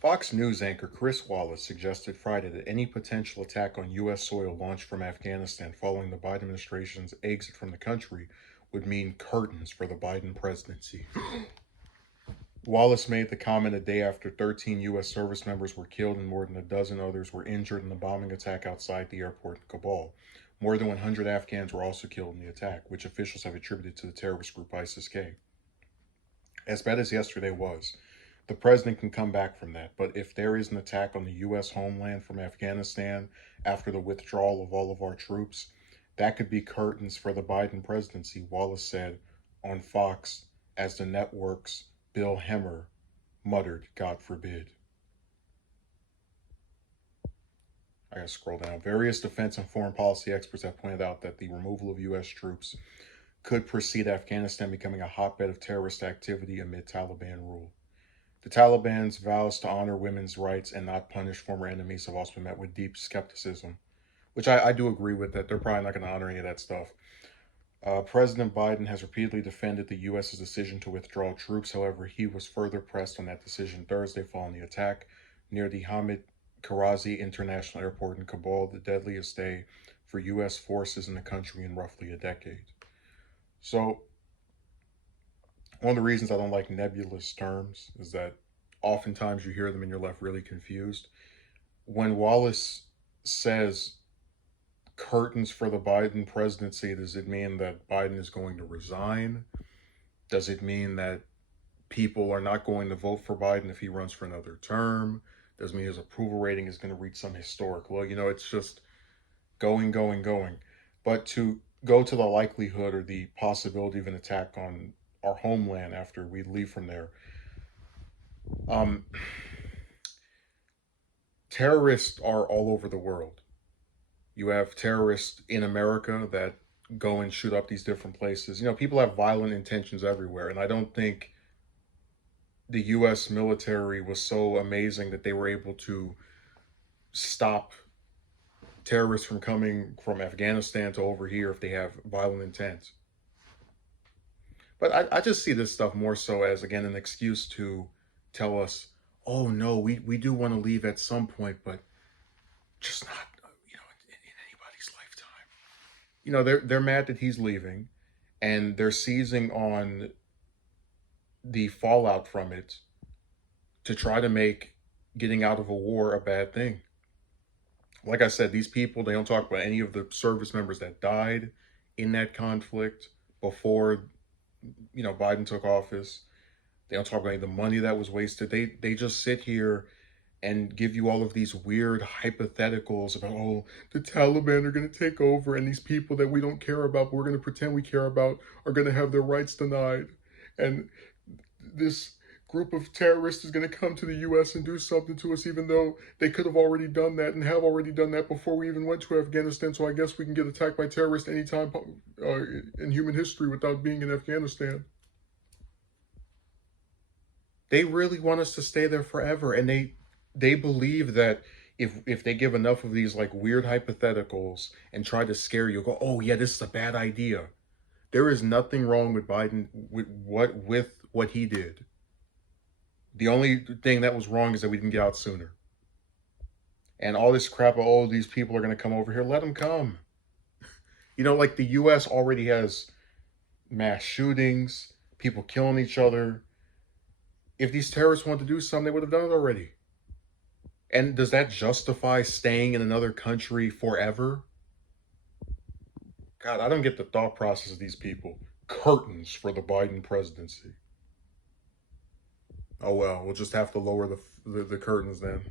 Fox News anchor Chris Wallace suggested Friday that any potential attack on U.S. soil launched from Afghanistan following the Biden administration's exit from the country would mean curtains for the Biden presidency. Wallace made the comment a day after 13 U.S. service members were killed and more than a dozen others were injured in the bombing attack outside the airport in Kabul. More than 100 Afghans were also killed in the attack, which officials have attributed to the terrorist group ISIS-K. As bad as yesterday was, the president can come back from that. But if there is an attack on the U.S. homeland from Afghanistan after the withdrawal of all of our troops, that could be curtains for the Biden presidency, Wallace said on Fox as the network's Bill Hemmer muttered, God forbid. I gotta scroll down. Various defense and foreign policy experts have pointed out that the removal of U.S. troops could precede Afghanistan becoming a hotbed of terrorist activity amid Taliban rule. The Taliban's vows to honor women's rights and not punish former enemies have also been met with deep skepticism, which I do agree with that. They're probably not going to honor any of that stuff. President Biden has repeatedly defended the U.S.'s decision to withdraw troops. However, he was further pressed on that decision Thursday following the attack near the Hamid Karazi International Airport in Kabul, the deadliest day for U.S. forces in the country in roughly a decade. So, one of the reasons I don't like nebulous terms is that oftentimes you hear them and you're left really confused. When Wallace says curtains for the Biden presidency, does it mean that Biden is going to resign? Does it mean that people are not going to vote for Biden if he runs for another term? Does it mean his approval rating is going to reach some historic low? It's just going. But to go to the likelihood or the possibility of an attack on our homeland after we leave from there, terrorists are all over the world. You have terrorists in America that go and shoot up these different places. People have violent intentions everywhere. And I don't think the U.S. military was so amazing that they were able to stop terrorists from coming from Afghanistan to over here if they have violent intent. But I just see this stuff more so as, again, an excuse to tell us, oh, no, we do want to leave at some point, but just not, in anybody's lifetime. They're mad that he's leaving, and they're seizing on the fallout from it to try to make getting out of a war a bad thing. Like I said, these people, they don't talk about any of the service members that died in that conflict before Biden took office. They don't talk about any of the money that was wasted. They just sit here and give you all of these weird hypotheticals about, oh, the Taliban are going to take over and these people that we don't care about, but we're going to pretend we care about, are going to have their rights denied. And this group of terrorists is going to come to the U.S. and do something to us, even though they could have already done that and have already done that before we even went to Afghanistan. So I guess we can get attacked by terrorists anytime in human history without being in Afghanistan. They really want us to stay there forever. And they believe that if they give enough of these like weird hypotheticals and try to scare you, go, oh yeah, this is a bad idea. There is nothing wrong with Biden with what he did. The only thing that was wrong is that we didn't get out sooner. And all this crap of, oh, these people are going to come over here. Let them come. Like the U.S. already has mass shootings, people killing each other. If these terrorists wanted to do something, they would have done it already. And does that justify staying in another country forever? God, I don't get the thought process of these people. Curtains for the Biden presidency. Oh well, we'll just have to lower the curtains then.